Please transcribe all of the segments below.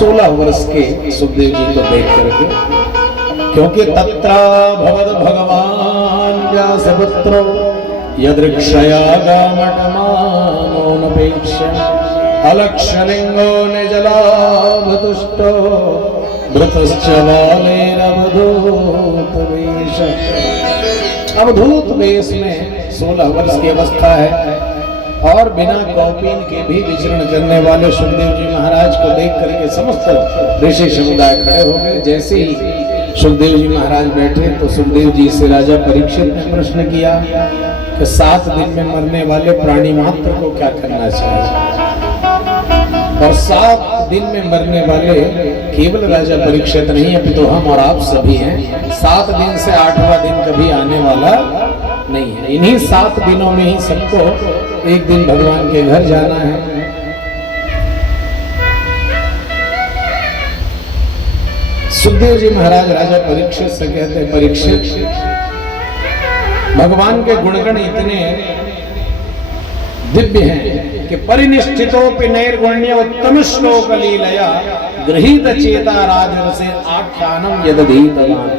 16 वर्ष के सुखदेव जी को देख करके, क्योंकि तत्रा भवद भगवान व्यासपुत्रो यदृक्षया गामटमानोनपेक्ष अलक्षलिंगो निजलाभतुष्टो धृतश्च बालेरवधूत वेश। अवधूत वेश में 16 वर्ष की अवस्था है और बिना कौपीन के भी विचरण करने वाले सुखदेव जी महाराज को देख करके समस्त ऋषि समुदाय खड़े हो गए। जैसे ही सुखदेव जी महाराज बैठे तो सुखदेव जी से राजा परीक्षित ने प्रश्न किया कि 7 दिन में मरने वाले प्राणी मात्र को क्या करना चाहिए। और 7 दिन में मरने वाले केवल राजा परीक्षित नहीं, अभी तो हम और आप सभी हैं। 7 दिन से 8वां दिन कभी आने वाला नहीं है। इन्हीं 7 दिनों में ही सबको एक दिन भगवान के घर जाना है। सुखदेव जी महाराज राजा परीक्षित से कहते हैं, परीक्षित भगवान के गुणगण इतने दिव्य हैं कि परिनिष्ठितोपि नैर्गुण्य उत्तम श्लोक लीलया गृहीत चेता राजरसे आख्यानम यदधीतवान।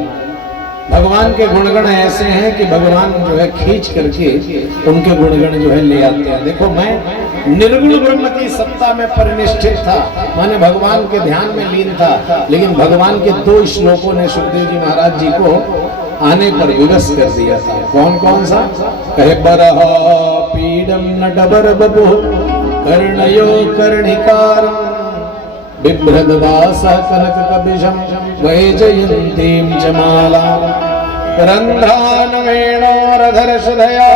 भगवान के गुणगण ऐसे हैं कि भगवान जो है खींच करके उनके गुणगण जो है ले आते हैं। देखो, मैं निर्गुण ब्रह्म की सत्ता में परिनिष्ठित था, मैंने भगवान के ध्यान में लीन था, लेकिन भगवान के 2 श्लोकों ने सुखदेव जी महाराज जी को आने पर विवश कर दिया था। कौन कौन सा? कहे बरह पीडम नटबर बबु कर्णयो कर्णिकार बिभ्रदवासा कनक कबिशम वैजयंतीम जमाला रंध्रान वेणोरधर सुधया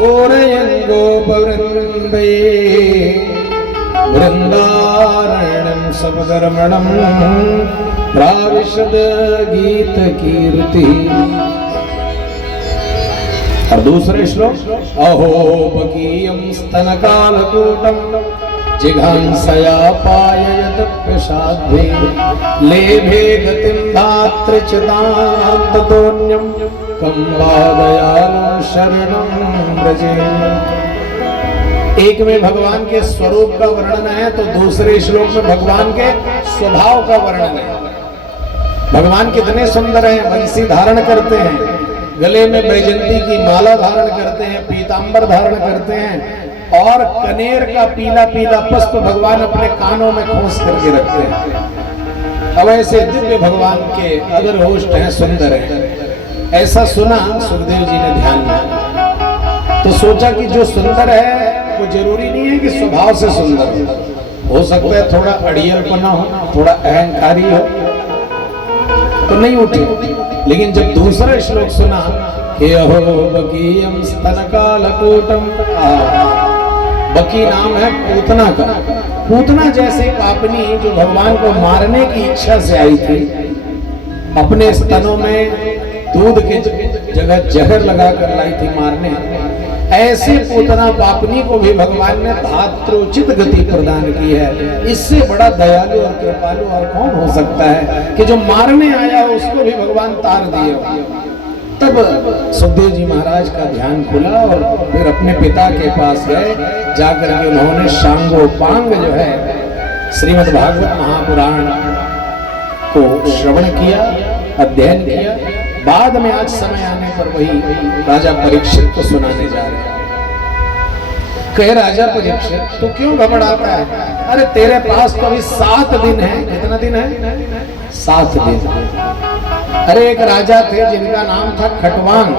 ओरयन गोपवृंदे वृंदारणं सबगरमणं प्राविशद गीत कीर्ति। और दूसरे श्लोक, अहो बकीयं स्तनकालकूटं जिघांसया पाययत प्रसादे लेभे गतिं धात्रिचितां ततोऽन्यं कं वा दयालं शरणं व्रजे। एक में भगवान के स्वरूप का वर्णन है तो दूसरे श्लोक में भगवान के स्वभाव का वर्णन है। भगवान कितने सुंदर हैं, बंसी धारण करते हैं, गले में बैजंती की माला धारण करते हैं, पीतांबर धारण करते हैं और कनेर का पीला पीला पुष्प भगवान अपने कानों में खोस करके रखते हैं। अब ऐसे दिव्य भगवान के अगर होस्ट हैं, सुंदर हैं। ऐसा सुना सुखदेव जी ने ध्यान में, तो सोचा कि जो सुंदर है वो जरूरी नहीं है कि स्वभाव से सुंदर हो सकता है थोड़ा अड़ियलपना हो, थोड़ा अहंकारी हो तो नहीं उठी। लेकिन जब दूसरा श्लोक सुना कि अहो बकीयम स्तनकालकूटम, बकी नाम है पूतना का। पूतना जैसे पापनी जो भगवान को मारने की इच्छा से आई थी, अपने स्तनों में दूध के जगह जहर लगाकर लाई थी मारने, ऐसे पूतना पापनी को भी भगवान ने धात्रोचित गति प्रदान की है। इससे बड़ा दयालु और कृपालु और कौन हो सकता है कि जो मारने आया हो उसको भी भगवान तार दिए। तब सुखदेव जी महाराज का ध्यान खुला और फिर अपने पिता के पास गए। जाकर के उन्होंने शांगोपांग जो है श्रीमद् भागवत महापुराण को श्रवण किया, अध्ययन किया। बाद में आज समय आने पर वही राजा परीक्षित को सुनाने जा रहे हैं। कहे, राजा परीक्षित तू क्यों घबराता है? अरे तेरे पास तो अभी 7 दिन है। कितना दिन है? 7 दिन। अरे एक राजा थे जिनका नाम था खटवांग।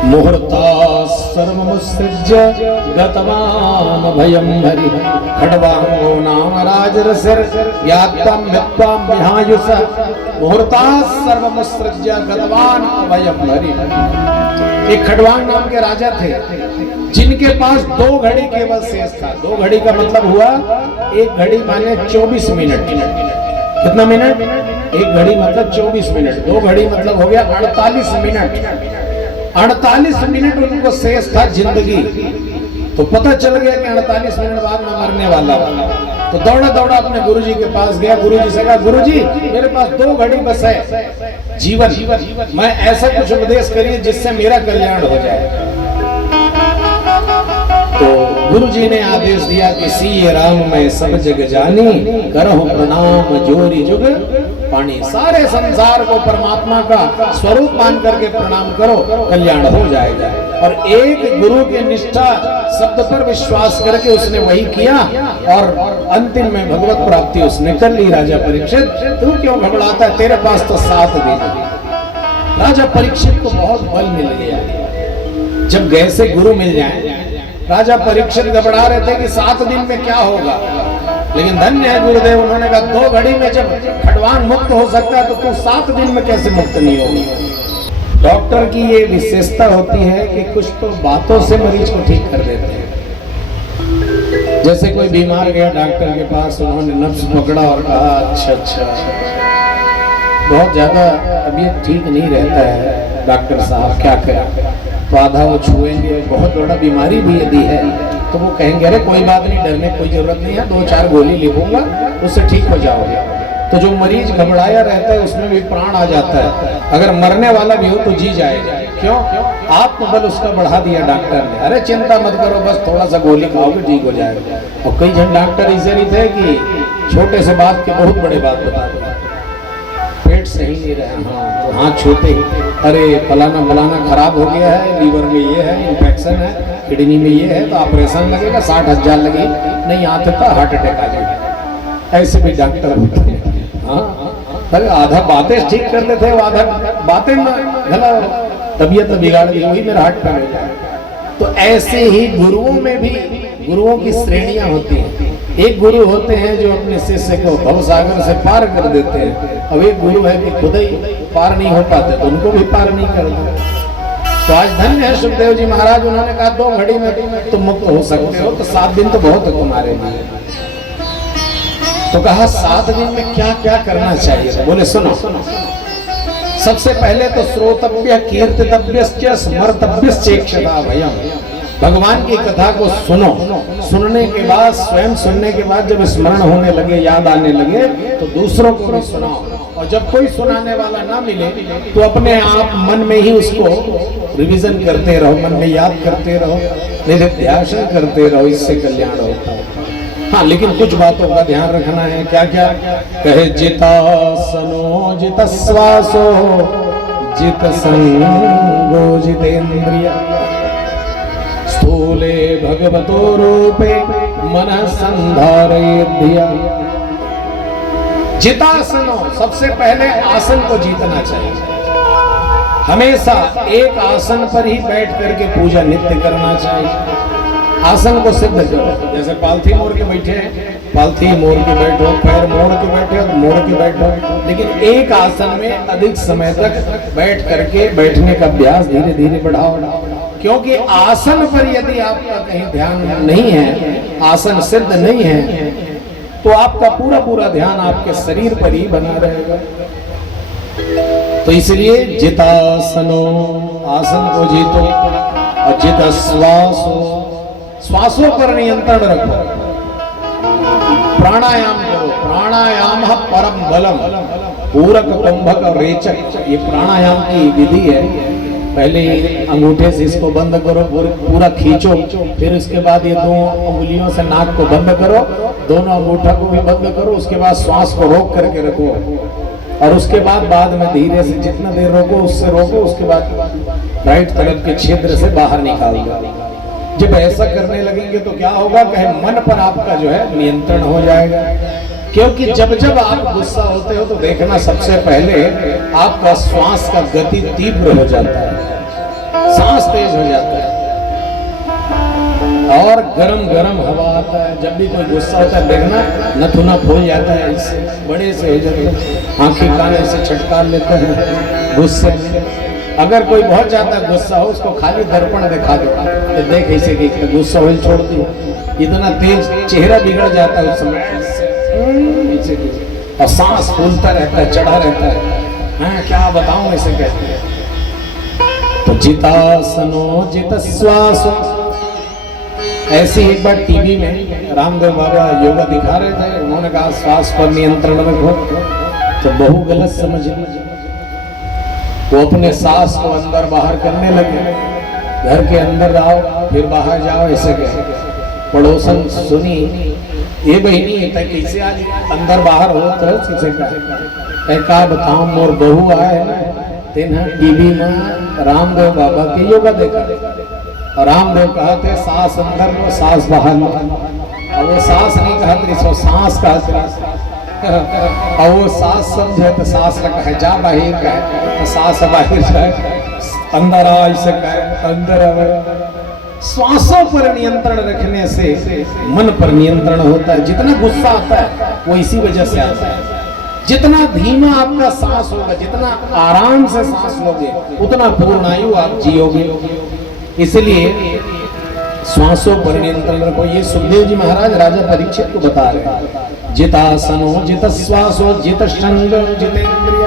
मुहूर्ता सर्वमुत्सृज्य गतवान भयं हरि खड्वांगो नाम राजरसिर यात्तम विद्वां विहायुष मुहूर्ता सर्वमुत्सृज्य गतवान भयं हरि। एक खड्वांग नाम के राजा थे जिनके पास 2 घड़ी केवल शेष था। 2 घड़ी का मतलब हुआ 1 घड़ी माने 24 मिनट। कितना मिनट? 1 घड़ी मतलब 24 मिनट। 2 घड़ी मतलब हो गया 48 मिनट। 48 मिनट उनको शेष था जिंदगी। तो पता चल गया कि 48 मिनट बाद मैं मरने वाला हूं। तो दौड़ा दौड़ा अपने गुरुजी के पास गया। गुरुजी से कहा, गुरुजी मेरे पास 2 घड़ी बस है जीवन, मैं ऐसा कुछ उपदेश करिए जिससे मेरा कल्याण हो जाए। तो गुरु जी ने आदेश दिया कि सी राम मैं सब जग जानी, करहु प्रणाम जोरी जुग पानी। सारे संसार को परमात्मा का स्वरूप मान करके प्रणाम करो, कल्याण हो जाएगा। और एक गुरु के निष्ठा शब्द पर विश्वास करके उसने वही किया और अंतिम में भगवत प्राप्ति उसने कर ली। राजा परीक्षित, तू क्यों घबराता है, तेरे पास तो 7 दिन। राजा परीक्षित को बहुत बल मिल गया। जब गैसे गुरु मिल जाए, राजा परीक्षित घबरा रहे थे कि 7 दिन में क्या होगा, लेकिन धन्य है गुरुदेव, उन्होंने कहा 2 घड़ी में जब खड़वान मुक्त हो सकता है तो तू 7 दिन में कैसे मुक्त नहीं होगी। डॉक्टर की ये विशेषता होती है कि कुछ तो बातों से मरीज को ठीक कर देते हैं। जैसे कोई बीमार गया डॉक्टर के पास, उन्होंने नब्ज पकड़ा और कहा अच्छा बहुत ज्यादा तबीयत ठीक नहीं रहता है डॉक्टर साहब, क्या करें। तो आधा वो छुएंगे, बहुत बड़ा बीमारी भी यदि है तो वो कहेंगे अरे कोई बात नहीं, डरने कोई जरूरत नहीं है, 2-4 गोली लिखूंगा उससे ठीक हो जाओगे। तो जो मरीज घबराया रहता है उसमें भी प्राण आ जाता है। अगर मरने वाला भी हो तो जी जाएगा। क्यों? आत्मबल उसका बढ़ा दिया डॉक्टर ने। अरे चिंता मत करो, बस थोड़ा सा गोली खाओगे ठीक हो जाएगा। और कई जन डॉक्टर ऐसे नहीं थे कि छोटे से बात के बहुत बड़े बात बता दें। पेट सही नहीं रहा, हाँ तो हाँ छोटे, अरे फलाना फलाना खराब हो गया है, लीवर में ये है, इन्फेक्शन है, किडनी में ये है, तो ऑपरेशन लगेगा, 60,000 लगे, नहीं आते तो हार्ट अटैक आ जाएगा। ऐसे भी डॉक्टर होते हैं। हाँ अरे आधा बातें ठीक कर लेते हैं, आधा बातें भला तबीयत बिगाड़ दी, वही मेरा हार्ट कर लेता है। तो ऐसे ही गुरुओं में भी गुरुओं की श्रेणियां होती हैं। एक गुरु होते हैं जो अपने शिष्य को भवसागर से पार कर देते हैं, अब एक गुरु है कि खुद ही पार नहीं हो पाते तो उनको भी पार नहीं कर देते। तो आज धन्य है सुखदेव जी महाराज, उन्होंने कहा 2 घड़ी में तुम मुक्त हो सकते हो, तो 7 दिन तो बहुत है तुम्हारे लिए। तो कहा 7 दिन में क्या क्या करना चाहिए, तो बोले सुनो, सबसे पहले तो श्रोतव्य कीर्तितव्य स्मर्तव्य भयम, भगवान की कथा को सुनो। सुनने के बाद, स्वयं सुनने के बाद जब स्मरण होने लगे, याद आने लगे, तो दूसरों को भी सुनाओ। और जब कोई सुनाने वाला ना मिले तो अपने आप मन में ही उसको रिवीजन करते रहो, मन में याद करते रहो, निधिध्यासन करते रहो, इससे कल्याण होता है। हाँ लेकिन कुछ बातों का ध्यान रखना है। क्या क्या? कहे जितासनो जित श्वासो जित संगो जितेन्द्रिय, स्थूले भगवतो रूपे मनः संधारयेद्धिया। जितासनो, सबसे पहले आसन को जीतना चाहिए। हमेशा एक आसन पर ही बैठ करके पूजा नित्य करना चाहिए। आसन को सिद्ध करो, जैसे पालथी मोड़ के बैठे, पालथी मोड़ के बैठो, पैर मोड़ के बैठे, मोड़ के बैठो, लेकिन एक आसन में अधिक समय तक बैठ करके बैठने का अभ्यास धीरे धीरे बढ़ाओ। क्योंकि आसन पर यदि आपका कहीं ध्यान नहीं है, आसन सिद्ध नहीं है, तो आपका पूरा पूरा ध्यान आपके शरीर पर ही बना रहेगा। तो इसलिए जितासनो, आसन को जीतो, और जित श्वासो, श्वासों पर नियंत्रण रखो। प्राणायाम करो, प्राणायाम परम बलम, पूरक कुंभक और रेचक, ये प्राणायाम की विधि है। पहले अंगूठे से इसको बंद करो, पूरा खींचो, फिर उसके बाद ये 2 उंगलियों से नाक को बंद करो, दोनों अंगूठा को भी बंद करो, उसके बाद श्वास को रोक करके रखो, और उसके बाद में धीरे से जितना देर रोको उससे रोको, उसके बाद राइट तरफ के छिद्र से बाहर निकालो। जब ऐसा करने लगेंगे तो क्या होगा, कहे मन पर आपका जो है नियंत्रण हो जाएगा। क्योंकि जब जब आप गुस्सा होते हो तो देखना सबसे पहले आपका श्वास का गति तीव्र हो जाता है, सांस तेज हो जाता है, और गरम गरम हवा आता है। जब भी कोई गुस्सा होता है देखना नथुना फूल जाता है, इससे बड़े से हो जाते हैं, आंखें कान ऐसे छटकार लेते हैं गुस्से में। अगर कोई बहुत ज्यादा गुस्सा हो उसको खाली दर्पण दिखा दो, तो देख ऐसे कि गुस्सा हो छोड़ दी, इतना तेज चेहरा बिगड़ जाता है उस समय, और सांस फूलता रहता है, चढ़ा रहता है। हाँ क्या बताऊं ऐसे कहते हैं। तो जितासनो जित श्वासो, ऐसे एक बार टीवी में रामदेव बाबा योगा दिखा रहे थे, उन्होंने कहा श्वास पर नियंत्रण रखो, तो बहु गलत समझ ली। वो अपने सांस को अंदर बाहर करने लगे, घर के अंदर आओ फिर बाहर जाओ, ऐसे कहे। पड़ोसन सुनी, ये बहनी तय कैसे आज अंदर बाहर हो तरह से का बताऊं मोर बहू आए तेना टीवी में रामदेव बाबा के योगा देखा और रामदेव कहते सास अंदर में सास बाहर, और वो सास नहीं कहते सो सांस कहते, और वो सास समझे तो सास का कहे जा बाहर कहे, तो सास बाहर जाए अंदर आ से कहे अंदर आवे। श्वासों पर नियंत्रण रखने से मन पर नियंत्रण होता है। जितना गुस्सा आता है वो इसी वजह से आता है। जितना धीमा आपका सांस होगा, जितना आराम से सांस लोगे, उतना पूर्ण आयु आप जियोगे। इसलिए श्वासों पर नियंत्रण रखो। ये सुखदेव जी महाराज राजा परीक्षित को बता रहे हैं। जितासनो जित श्वासो जित संग जितेंद्रिय,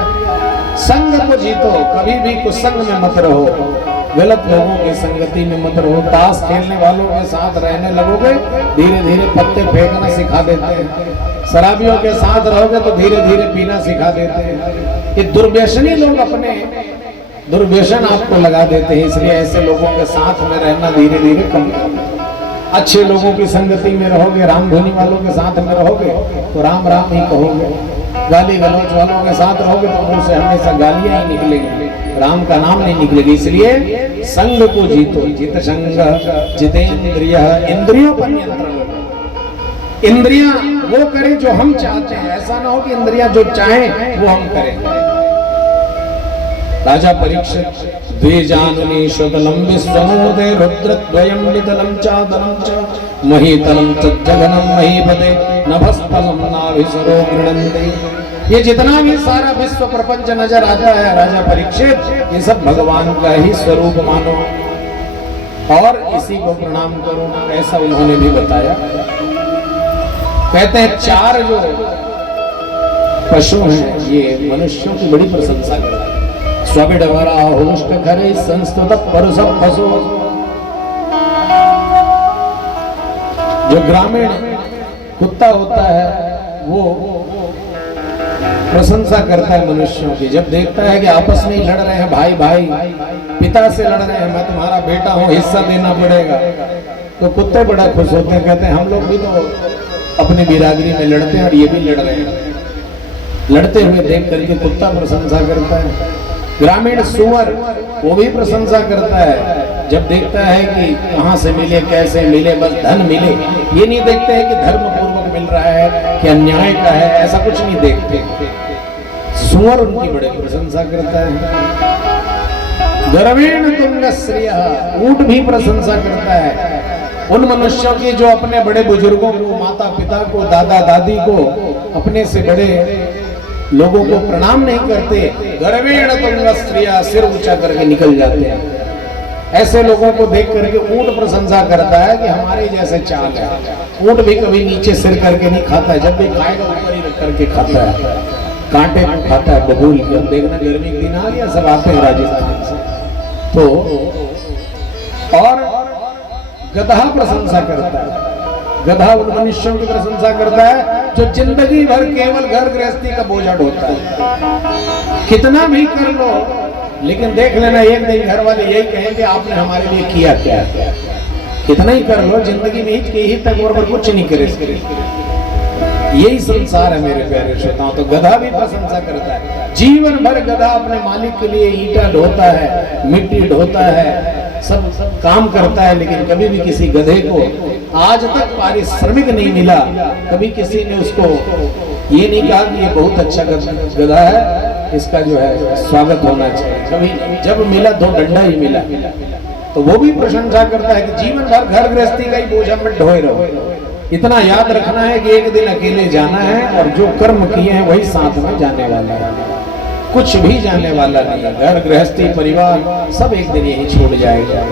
संग को जीतो, कभी भी कुसंग में मत रहो, गलत लोगों की संगति में मत रहो। ताश खेलने वालों के साथ रहने लगोगे, धीरे धीरे पत्ते फेंकना सिखा देते हैं। शराबियों के साथ रहोगे तो धीरे धीरे पीना सिखा देते हैं। ये दुर्व्यसनी लोग अपने दुर्व्यसन आपको लगा देते हैं। इसलिए ऐसे लोगों के साथ में रहना धीरे धीरे कम करो। अच्छे लोगों की संगति में रहोगे, राम धुनी वालों के साथ में रहोगे तो राम राम ही कहोगे। गाली गलौज वालों के साथ रहोगे तो मुंह से हमेशा गालियां ही निकलेंगी, राम का नाम नहीं निकलेगी। इसलिए संग को जीतो, जित संग जितेंद्रिय, इंद्रियों पर नियंत्रण रखो। इंद्रियां वो करें जो हम चाहते हैं, ऐसा ना हो कि इंद्रियां जो चाहें वो हम करें। राजा परीक्षित द्विजानुनी शुदलम विश्वमोदे रुद्रद्वयं विदलम चादनं च महीतलं च जगनं महीपते नभस्थलं नाभिसरो गृणन्ति। ये जितना भी सारा विश्व प्रपंच नजर आता है राजा परीक्षित, ये सब भगवान का ही स्वरूप मानो और इसी को प्रणाम करो, ऐसा उन्होंने भी बताया। कहते हैं चार जो पशु हैं ये मनुष्यों की बड़ी प्रशंसा करते हैं। स्वबिडवरा होष्ट करे संस्तुत परुष पशु, जो ग्रामीण कुत्ता होता है वो प्रशंसा करता है मनुष्यों की। जब देखता है कि आपस में ही लड़ रहे हैं, भाई भाई पिता से लड़ रहे हैं, मैं तुम्हारा बेटा हूँ, हिस्सा देना पड़ेगा, तो कुत्ते बड़ा खुश होते हैं। कहते हैं हम लोग भी तो अपनी बिरादरी में लड़ते हैं और ये भी लड़ रहे हैं। लड़ते हुए देख करके कुत्ता प्रशंसा करता है। ग्रामीण सुअर वो भी प्रशंसा करता है। जब देखता है कि कहां से मिले, कैसे मिले, बस धन मिले, ये नहीं देखते हैं कि धर्म पूर्वक मिल रहा है कि अन्याय का है, ऐसा कुछ नहीं देखते। सुअर उनकी बड़े प्रशंसा करता है। गर्वेण तुंग श्रियः, ऊंट भी प्रशंसा करता है उन मनुष्यों की जो अपने बड़े बुजुर्गों को, माता पिता को, दादा दादी को, अपने से बड़े लोगों को प्रणाम नहीं करते। गर्वेण तुंग श्रियः, सिर ऊंचा करके निकल जाते हैं। ऐसे लोगों को देख करके ऊंट प्रशंसा करता है कि हमारे जैसे चाल है। ऊंट भी कभी नीचे सिर करके नहीं खाता है, जब भी खाएगा ऊपर ही रख करके खाता है, कांटे को खाता है बबूल के। अब देखना गर्मी के दिन आ गया, सब आते हैं राजस्थान से। तो और गधा प्रशंसा करता है। गधा उन मनुष्यों की प्रशंसा करता है जो जिंदगी भर केवल घर गृहस्थी का बोझा ढोता है। कितना भी कर लो, लेकिन देख लेना एक दिन घर वाले यही कहेंगे आपने हमारे लिए किया क्या। कितना ही कर लो, जिंदगी में ही तक और कुछ नहीं करे। यही संसार है मेरे प्यारे श्रोताओं। तो गधा भी प्रशंसा करता है। जीवन भर गधा अपने मालिक के लिए ईंटा ढोता है, मिट्टी ढोता है, सब काम करता है, लेकिन कभी भी किसी गधे को आज तक पारिश्रमिक नहीं मिला। कभी किसी ने उसको ये नहीं कहा कि ये बहुत अच्छा गधा है, इसका जो है स्वागत होना चाहिए। कभी जब मिला तो डंडा ही मिला। तो वो भी प्रशंसा करता है कि जीवन भर घर गृहस्थी का ही बोझ में ढोए रहो। इतना याद रखना है कि एक दिन अकेले जाना है और जो कर्म किए हैं वही साथ में जाने वाला है, कुछ भी जाने वाला नहीं है। घर गृहस्थी परिवार सब एक दिन यही छोड़ जाएगा।